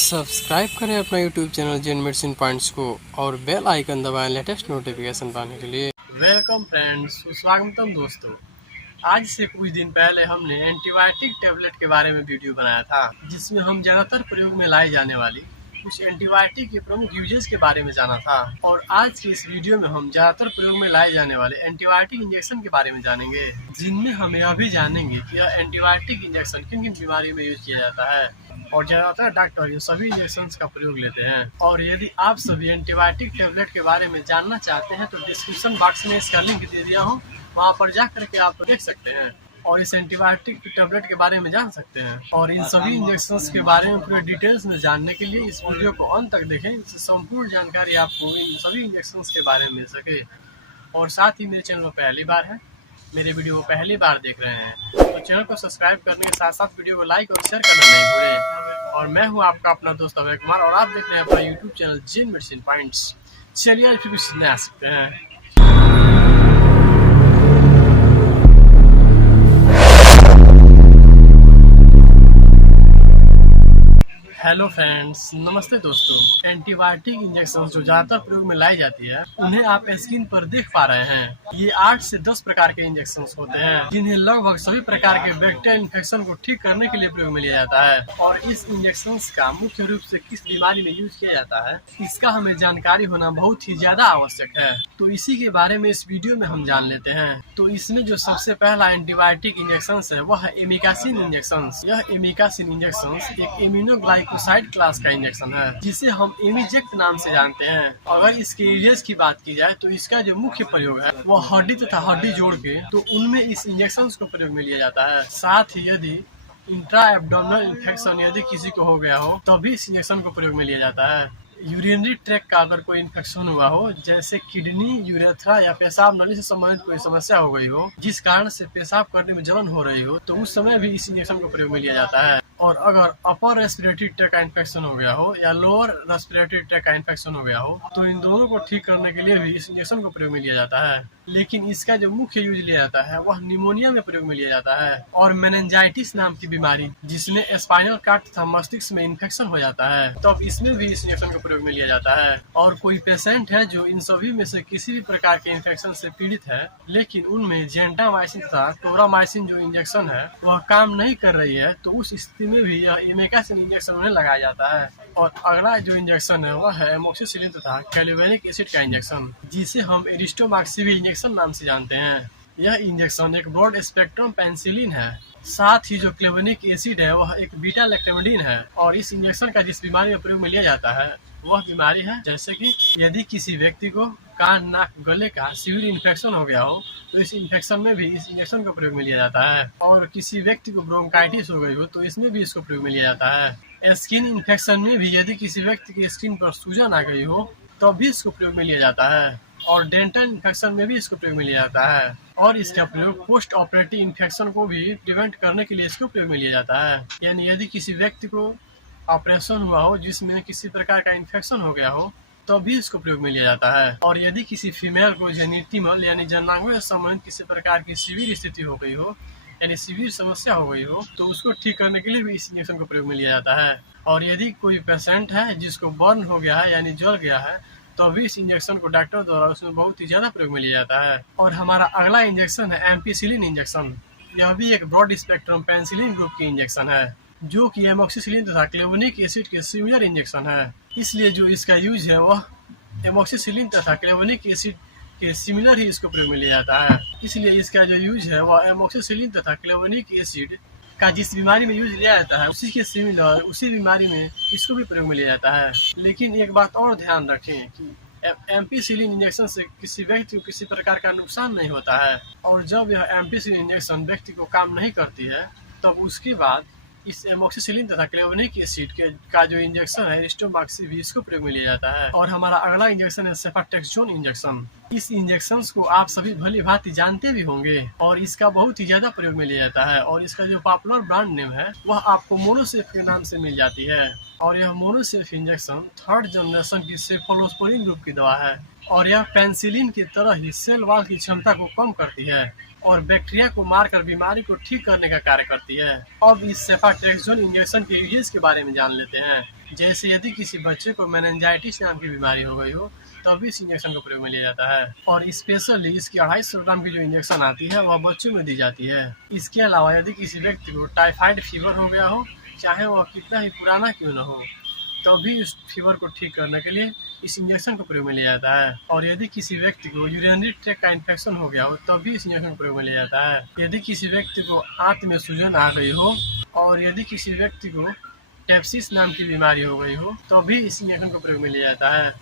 Subscribe करें अपना YouTube channel जेन medicine points को और बेल आइकन दबाएं लेटेस्ट नोटिफिकेशन पाने के लिए। वेलकम फ्रेंड्स, सुस्वागतम दोस्तों। आज से कुछ दिन पहले हमने एंटीबायोटिक टेबलेट के बारे में वीडियो बनाया था, जिसमें हम ज़्यादातर प्रयोग में लाई जाने वाली कुछ एंटीबायोटिक के प्रमुख यूजेस के बारे में जाना था। और आज की इस वीडियो में हम ज़्यादातर प्रयोग में लाए जाने वाले एंटीबायोटिक इंजेक्शन के बारे में जानेंगे, जिनमें हम यह भी जानेंगे कि यह एंटीबायोटिक इंजेक्शन किन किन बीमारियों में यूज किया जाता है और ज्यादातर डॉक्टर ये सभी इंजेक्शन का प्रयोग लेते हैं। और यदि आप सभी एंटीबायोटिक टेबलेट के बारे में जानना चाहते हैं तो डिस्क्रिप्शन बॉक्स में इसका लिंक दे दिया हूँ, वहाँ पर जा करके आप देख सकते हैं और इस एंटीबायोटिक टेबलेट के बारे में जान सकते हैं। और इन सभी इंजेक्शंस के बारे में पूरे डिटेल्स में जानने के लिए इस वीडियो को अंत तक देखें, इससे संपूर्ण जानकारी आपको इन सभी इंजेक्शंस के बारे में मिल सके। और साथ ही मेरे चैनल में पहली बार है, मेरे वीडियो को पहली बार देख रहे हैं तो चैनल को सब्सक्राइब करने के साथ साथ वीडियो को लाइक और शेयर करना नहीं भूलें। और मैं हूं आपका अपना दोस्त अभय कुमार और आप देख रहे हैं अपना यूट्यूब चैनल जेन मेडिसिन पॉइंट्स। चलिए आज फिर सीखने आ सकते हैं। हेलो फ्रेंड्स, नमस्ते दोस्तों। एंटीबायोटिक इंजेक्शन जो ज्यादातर प्रयोग में लाई जाती है उन्हें आप स्क्रीन पर देख पा रहे हैं। ये 8 से 10 प्रकार के इंजेक्शन होते हैं, जिन्हें लगभग सभी प्रकार के बैक्टीरियल इन्फेक्शन को ठीक करने के लिए प्रयोग में लिया जाता है। और इस इंजेक्शन का मुख्य रूप से किस बीमारी में यूज किया जाता है, इसका हमें जानकारी होना बहुत ही ज्यादा आवश्यक है। तो इसी के बारे में इस वीडियो में हम जान लेते हैं। तो इसमें जो सबसे पहला एंटीबायोटिक इंजेक्शन है वह है एमिकासिन इंजेक्शन। यह एमिकासिन इंजेक्शन एक इम्यूनोग्लाइकोसाइड क्लास का इंजेक्शन है, जिसे हम एमिजेक्ट नाम से जानते हैं। अगर इसके एरियाज की बात की जाए तो इसका जो मुख्य प्रयोग है वह हड्डी तथा हड्डी जोड़ के, तो उनमें इस इंजेक्शन को प्रयोग में लिया जाता है। साथ ही यदि इंट्रा एब्डोमिनल इन्फेक्शन यदि किसी को हो गया हो तभी इस इंजेक्शन को प्रयोग में लिया जाता है। यूरिनरी ट्रैक का अगर कोई इन्फेक्शन हुआ हो, जैसे किडनी, यूरेथ्रा या पेशाब नली से संबंधित कोई समस्या हो गई हो जिस कारण से पेशाब करने में जलन हो रही हो, तो उस समय भी इस इंजेक्शन को प्रयोग में लिया जाता है। और अगर अपर रेस्पिरेटरी ट्रैक का इन्फेक्शन हो गया हो या लोअर रेस्पिरेटरी ट्रैक का इन्फेक्शन हो गया हो, तो इन दोनों को ठीक करने के लिए भी इस इंजेक्शन को प्रयोग में लिया जाता है। लेकिन इसका जो मुख्य यूज लिया जाता है वह निमोनिया में प्रयोग में लिया जाता है। और मेनिंजाइटिस नाम की बीमारी, जिसमें स्पाइनल कॉर्ड तथा मस्तिष्क में इन्फेक्शन हो जाता है, तो अब इसमें भी इस इंजेक्शन को प्रयोग में लिया जाता है। और कोई पेशेंट है जो इन सभी में से किसी भी प्रकार के इन्फेक्शन से पीड़ित है, लेकिन उनमें जेंटामाइसिन तथा टोरामाइसिन जो इंजेक्शन है वह काम नहीं कर रही है, तो उस स्थिति में भी यह एमिकासिन इंजेक्शन उन्हें लगाया जाता है। और अगला जो इंजेक्शन है वह है एमोक्सिसिलिन तथा क्लेवेनिक एसिड का इंजेक्शन, जिसे हम एरिस्टोमाक्सिविर इंजेक्शन नाम से जानते हैं। यह इंजेक्शन एक ब्रॉड स्पेक्ट्रम पेनिसिलिन है। साथ ही जो क्लेवेनिक एसिड है वह एक बीटा लैक्टोमेडिन है। और इस इंजेक्शन का जिस बीमारी में प्रयोग में लिया जाता है वह बीमारी है जैसे कि यदि किसी व्यक्ति को कान, नाक, गले का सीवियर इन्फेक्शन हो गया हो, तो इस इन्फेक्शन में भी इस इंजेक्शन का प्रयोग में लिया जाता है। और किसी व्यक्ति को ब्रोंकाइटिस हो गई हो तो इसमें भी इसको प्रयोग में लिया जाता है। स्किन इन्फेक्शन में भी यदि किसी व्यक्ति की स्किन पर सूजन आ गई हो तो भी इसको प्रयोग में लिया जाता है। और डेंटल इन्फेक्शन में भी इसको प्रयोग में लिया जाता है। और इसका प्रयोग पोस्ट ऑपरेटिव इन्फेक्शन को भी प्रिवेंट करने के लिए इसको प्रयोग में लिया जाता है। यानी यदि किसी व्यक्ति को ऑपरेशन हुआ हो जिसमें किसी प्रकार का इन्फेक्शन हो गया हो तो भी इसको प्रयोग में लिया जाता है। और यदि किसी फीमेल को जेनिटिमल यानी जनांगों से संबंधित किसी प्रकार की सीवियर स्थिति हो गई हो, यानी सीवियर समस्या हो गई हो, तो उसको ठीक करने के लिए भी इस इंजेक्शन को प्रयोग में लिया जाता है। और यदि कोई पेशेंट है जिसको बर्न हो गया है यानी जल गया है, तो भी इस इंजेक्शन को डॉक्टर द्वारा उसमें बहुत ही ज्यादा प्रयोग में लिया जाता है। और हमारा अगला इंजेक्शन है एम्पिसिलिन इंजेक्शन। यह भी एक ब्रॉड स्पेक्ट्रम पेनिसिलिन ग्रुप की इंजेक्शन है, जो कि एमोक्सिसिलिन तथा क्लेवेनिक एसिड के सिमिलर इंजेक्शन है। इसलिए जो इसका यूज है वह एमोक्सिसिलिन तथा क्लेवेनिक एसिड के सिमिलर ही इसको प्रयोग में लिया जाता है। इसलिए इसका जो यूज है वह एमोक्सिसिलिन तथा क्लेवेनिक एसिड का जिस बीमारी में यूज लिया जाता है उसी के सिमिलर उसी बीमारी में इसको भी प्रयोग में लिया जाता है। लेकिन एक बात और ध्यान रखें कि एम्पिसिलिन इंजेक्शन से किसी व्यक्ति को किसी प्रकार का नुकसान नहीं होता है। और जब यह एम्पिसिलिन इंजेक्शन व्यक्ति को काम नहीं करती है तब उसके बाद इस एमोक्सिसिलिन तथा क्लेवेनिक एसिड का जो इंजेक्शन है एरिस्टोमाक्सिविर इसको प्रयोग में लिया जाता है। और हमारा अगला इंजेक्शन है सेफाट्रेक्सोन इंजेक्शन। इस इंजेक्शन को आप सभी भली भांति जानते भी होंगे और इसका बहुत ही ज्यादा प्रयोग में लिया जाता है। और इसका जो पॉपुलर ब्रांड नेम है वह आपको मोनोसेफ के नाम से मिल जाती है। और यह मोनोसेफ इंजेक्शन 3rd जनरेशन की सेफलोस्पोरिन ग्रुप की दवा है। और यह पेनिसिलिन की तरह ही सेल वॉल की क्षमता को कम करती है और बैक्टीरिया को मारकर बीमारी को ठीक करने का कार्य करती है। अब इस सेफाट्रेक्सोन इंजेक्शन के यूजेस के बारे में जान लेते हैं। जैसे यदि किसी बच्चे को मेनिंजाइटिस नाम की बीमारी हो गई हो तब भी इस इंजेक्शन को प्रयोग में लिया जाता है। और स्पेशली इसकी 250 ग्राम की जो इंजेक्शन आती है वह बच्चों में दी जाती है। इसके अलावा यदि किसी व्यक्ति को टाइफाइड फीवर हो गया हो, चाहे वह कितना ही पुराना क्यों न हो, तब भी इस फीवर को ठीक करने के लिए इस इंजेक्शन को प्रयोग में लिया जाता है। और यदि किसी व्यक्ति को यूरिनरी ट्रैक्ट का इन्फेक्शन हो गया हो तब भी इस इंजेक्शन को प्रयोग में लिया जाता है। यदि किसी व्यक्ति को आंत में सूजन आ गई हो और यदि किसी व्यक्ति को टेप्सिस नाम की बीमारी हो गई हो तो भी इस इंजेक्शन को प्रयोग में लिया जाता है।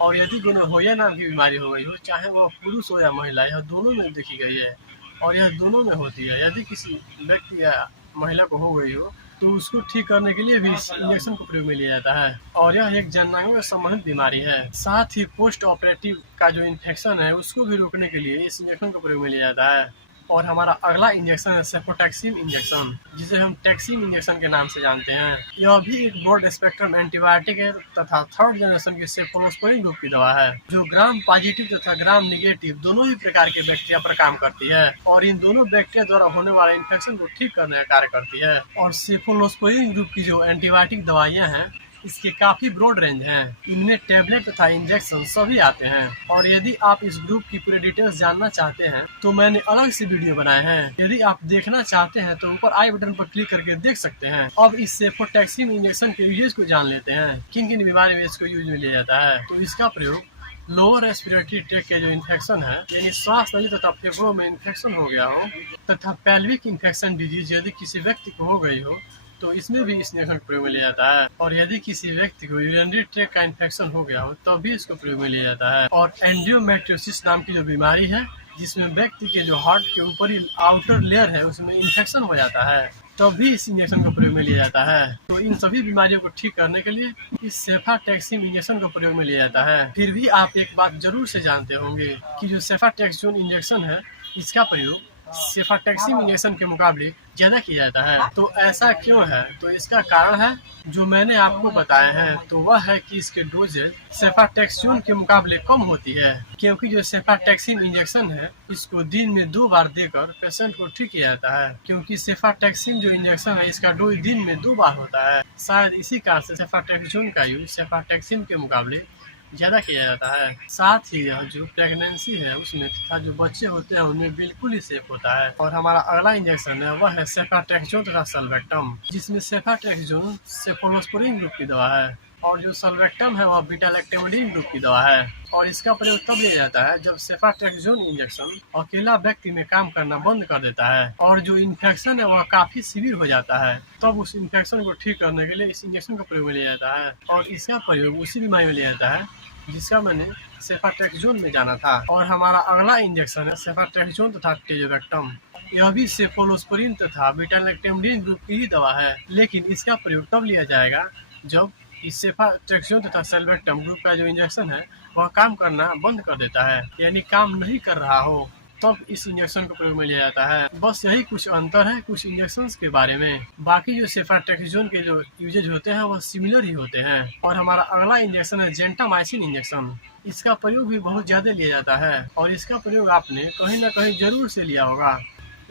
और यदि गोनोरिया नाम की बीमारी हो गई हो, चाहे वह पुरुष हो या महिला, यह दोनों में देखी गई है और यह दोनों में होती है। यदि किसी व्यक्ति या महिला को हो गई हो तो उसको ठीक करने के लिए भी इस इंजेक्शन को प्रयोग में लिया जाता है। और यह एक जननांगों से संबंधित बीमारी है। साथ ही पोस्ट ऑपरेटिव का जो इन्फेक्शन है उसको भी रोकने के लिए इस इंजेक्शन को प्रयोग में लिया जाता है। और हमारा अगला इंजेक्शन है सेफोटैक्सिन इंजेक्शन, जिसे हम टैक्सिन इंजेक्शन के नाम से जानते हैं। यह भी एक ब्रॉड स्पेक्ट्रम एंटीबायोटिक है तथा थर्ड जनरेशन की सेफोलोस्पोरिन ग्रुप की दवा है, जो ग्राम पॉजिटिव तथा ग्राम निगेटिव दोनों ही प्रकार के बैक्टीरिया पर काम करती है और इन दोनों बैक्टीरिया द्वारा होने वाले इन्फेक्शन को ठीक करने का कार्य करती है। और सेफोलोस्पोरिन ग्रुप की जो एंटीबायोटिक दवाइयाँ हैं इसके काफी ब्रॉड रेंज हैं। इनमें टैबलेट तथा इंजेक्शन सभी आते हैं। और यदि आप इस ग्रुप की पूरी डिटेल्स जानना चाहते हैं तो मैंने अलग से वीडियो बनाए हैं। यदि आप देखना चाहते हैं तो ऊपर आई बटन पर क्लिक करके देख सकते हैं। अब इस सेफोटैक्सिन इंजेक्शन के यूजेस को जान लेते हैं, किन किन बीमारी में इसको यूज में लिया जाता है। तो इसका प्रयोग लोअर रेस्पिरेटरी ट्रैक्ट के जो इन्फेक्शन है, यानी श्वास नली तथा फेफड़ों में इन्फेक्शन हो गया हो तथा पेल्विक इन्फेक्शन डिजीज यदि किसी व्यक्ति को हो गई हो तो इसमें भी इस इंजेक्शन को प्रयोग में लिया जाता है। और यदि किसी व्यक्ति को यूरिनरी ट्रैक्ट का इन्फेक्शन हो गया हो तब भी इसको प्रयोग में लिया जाता है। और एंडोमेट्रियोसिस नाम की जो बीमारी है, जिसमें व्यक्ति के जो हार्ट के ऊपरी आउटर लेयर है उसमें इन्फेक्शन हो जाता है, तब भी इस इंजेक्शन को प्रयोग में लिया जाता है। तो इन सभी बीमारियों को ठीक करने के लिए इस सेफाटैक्सिन इंजेक्शन को प्रयोग में लिया जाता है। फिर भी आप एक बात जरूर से जानते होंगे कि जो सेफाटैक्सिन इंजेक्शन है इसका प्रयोग सेफाटैक्सिन इंजेक्शन के मुकाबले ज्यादा किया जाता है। तो ऐसा क्यों है? तो इसका कारण है जो मैंने आपको बताया है, तो वह है कि इसके डोजेज सेफाटैक्सिन के मुकाबले कम होती है, क्योंकि जो सेफाटैक्सिन इंजेक्शन है इसको दिन में 2 बार देकर पेशेंट को ठीक किया जाता है। क्योंकि सेफाटैक्सिन जो इंजेक्शन है इसका डोज दिन में 2 बार होता है। शायद इसी कारण से सेफाटैक्सिन का यूज सेफाटैक्सिन के मुकाबले ज्यादा किया जाता है। साथ ही यह जो प्रेगनेंसी है उसमें तथा जो बच्चे होते हैं उनमें बिल्कुल ही सेफ होता है। और हमारा अगला इंजेक्शन है वह है सेफाटैक्सोन तथा सल्वेक्टम, जिसमें सेफाटैक्सोन सेफोलोस्पोरिन ग्रुप की दवा है और जो सल्वेक्टम है वह बीटा-लैक्टैमिडीन ग्रुप की दवा है। और इसका प्रयोग तब लिया जाता है जब सेफाटैक्सोन इंजेक्शन अकेला व्यक्ति में काम करना बंद कर देता है और जो इन्फेक्शन है वह काफी सीवियर हो जाता है, तब उस इन्फेक्शन को ठीक करने के लिए इस इंजेक्शन का प्रयोग में लिया जाता है। और इसका प्रयोग उसी बीमारी में लिया जाता है जिसका मैंने सेफाटैक्सोन में जाना था। और हमारा अगला इंजेक्शन है सेफाटैक्सोन तथा टेजोबैक्टम। यह भी सेफोलोस्पोरिन तथा बीटा-लैक्टैमिडीन ग्रुप की ही दवा है, लेकिन इसका प्रयोग तब लिया जाएगा जब इस सेफाटैक्सोन तथा सल्वेक्टम ग्रुप का जो इंजेक्शन है वह काम करना बंद कर देता है, यानी काम नहीं कर रहा हो, तब इस इंजेक्शन को प्रयोग में लिया जाता है। बस यही कुछ अंतर है कुछ इंजेक्शन के बारे में। बाकी जो सेफाटैक्सोन के जो यूजेज होते हैं वह सिमिलर ही होते हैं। और हमारा अगला इंजेक्शन है जेंटामाइसिन इंजेक्शन। इसका प्रयोग भी बहुत ज्यादा लिया जाता है और इसका प्रयोग आपने कहीं न कहीं जरूर से लिया होगा।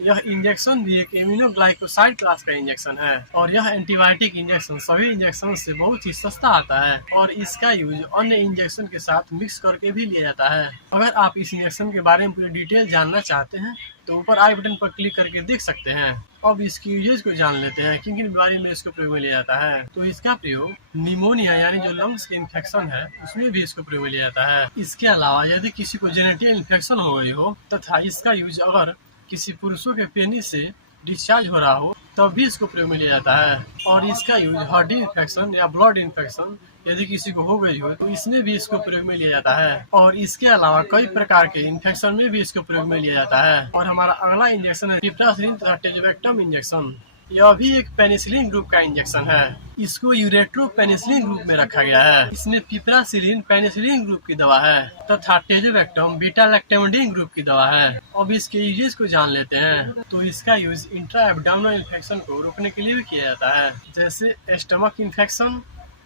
यह इंजेक्शन भी एक इम्यूनोग्लाइकोसाइड क्लास का इंजेक्शन है और यह एंटीबायोटिक इंजेक्शन सभी इंजेक्शन से बहुत ही सस्ता आता है और इसका यूज अन्य इंजेक्शन के साथ मिक्स करके भी लिया जाता है। अगर आप इस इंजेक्शन के बारे में पूरी डिटेल जानना चाहते हैं तो ऊपर आई बटन पर क्लिक करके देख सकते हैं। अब इसकी यूजेज को जान लेते हैं, किन किन बीमारी में इसको प्रयोग में लिया जाता है। तो इसका प्रयोग निमोनिया यानी जो लंग्स के इन्फेक्शन है उसमें भी इसको प्रयोग में लिया जाता है। इसके अलावा यदि किसी को जेनेटिक इन्फेक्शन हो गई हो तथा इसका यूज अगर किसी पुरुषों के पेनिस से डिस्चार्ज हो रहा हो तब भी इसको प्रयोग में लिया जाता है। और इसका यूज हड्डी इन्फेक्शन या ब्लड इन्फेक्शन यदि किसी को हो गई हो तो इसमें भी इसको प्रयोग में लिया जाता है। और इसके अलावा कई प्रकार के इन्फेक्शन में भी इसको प्रयोग में लिया जाता है। और हमारा अगला इंजेक्शन है पिप्रासिलिन तथा टेजोबैक्टम इंजेक्शन। यह भी एक पेनिसिलिन ग्रुप का इंजेक्शन है। इसको यूरेट्रो पेनिसिलिन ग्रुप में रखा गया है। इसमें पिप्रासिलिन पेनिसिलिन ग्रुप की दवा है तथा टेजोबैक्टम बीटा-लैक्टैमिडीन ग्रुप की दवा है। अब इसके यूजेस को जान लेते हैं। तो इसका यूज इंट्रा एब्डोमिनल इन्फेक्शन को रोकने के लिए भी किया जाता है, जैसे स्टमक इन्फेक्शन,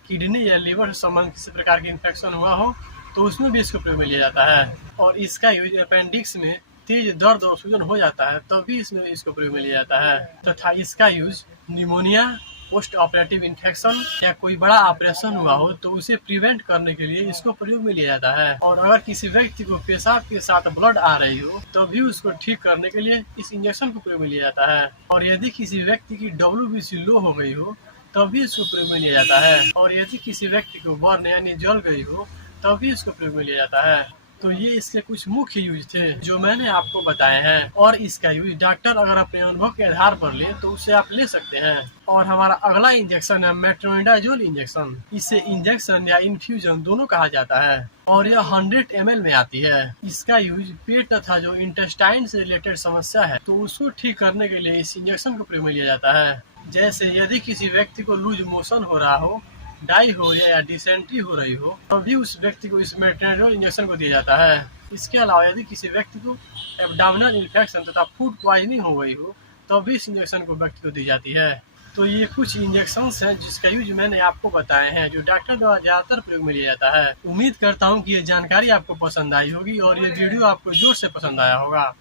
किडनी या लिवर से संबंधित किसी प्रकार की इन्फेक्शन हुआ हो तो उसमें भी इसको प्रयोग में लिया जाता है। और इसका यूज अपेंडिक्स में तेज दर्द और सूजन हो जाता है तब भी इसमें इसको प्रयोग में लिया जाता है। तथा इसका use pneumonia, post operative infection या कोई बड़ा ऑपरेशन हुआ हो तो उसे प्रिवेंट करने के लिए इसको प्रयोग में लिया जाता है। और अगर किसी व्यक्ति को पेशाब के साथ ब्लड आ रही हो तो भी उसको ठीक करने के लिए इस इंजेक्शन को प्रयोग में लिया जाता है। और यदि किसी व्यक्ति की WBC लो हो गई हो तब भी इसको प्रयोग में लिया जाता है। और यदि किसी व्यक्ति को बर्न यानी जल गई हो तब भी इसको प्रयोग में लिया जाता है। तो ये इसके कुछ मुख्य यूज थे जो मैंने आपको बताए हैं। और इसका यूज डॉक्टर अगर अपने अनुभव के आधार पर ले तो उसे आप ले सकते हैं। और हमारा अगला इंजेक्शन है मेट्रोनिडाजोल इंजेक्शन। इसे इंजेक्शन या इन्फ्यूजन दोनों कहा जाता है और यह 100 ml में आती है। इसका यूज पेट तथा जो इंटेस्टाइन से रिलेटेड समस्या है तो उसको ठीक करने के लिए इस इंजेक्शन को प्रयोग में लिया जाता है। जैसे यदि किसी व्यक्ति को लूज मोशन हो रहा हो, डाई हो या डिसेंट्री हो रही हो तब भी उस व्यक्ति को इस मेट्रोनिडाजोल इंजेक्शन को दिया जाता है। इसके अलावा यदि किसी व्यक्ति को एब्डोमिनल इन्फेक्शन तथा फूड पॉइजनिंग हो गई हो तब भी इस इंजेक्शन को व्यक्ति को दी जाती है। तो ये कुछ इंजेक्शंस हैं जिसका यूज मैंने आपको बताए हैं जो डॉक्टर द्वारा ज्यादातर प्रयोग में लिया जाता है। उम्मीद करता हूँ कि ये जानकारी आपको पसंद आई होगी और ये वीडियो आपको जोर से पसंद आया होगा।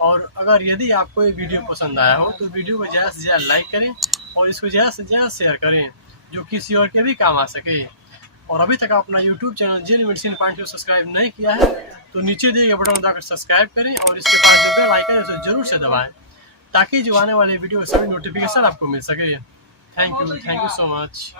और अगर यदि आपको ये वीडियो पसंद आया हो तो वीडियो को ज़्यादा से ज़्यादा लाइक करें और इसको ज़्यादा से ज़्यादा शेयर करें जो किसी और के भी काम आ सके। और अभी तक अपना YouTube चैनल जेन मेडिसिन पॉइंट को सब्सक्राइब नहीं किया है तो नीचे दिए गए बटन दबाकर सब्सक्राइब करें और इसके पास जो बेल आइकन है उसे जरूर से दबाएं ताकि जो आने वाले वीडियो के सभी नोटिफिकेशन आपको मिल सके। Thank you so much.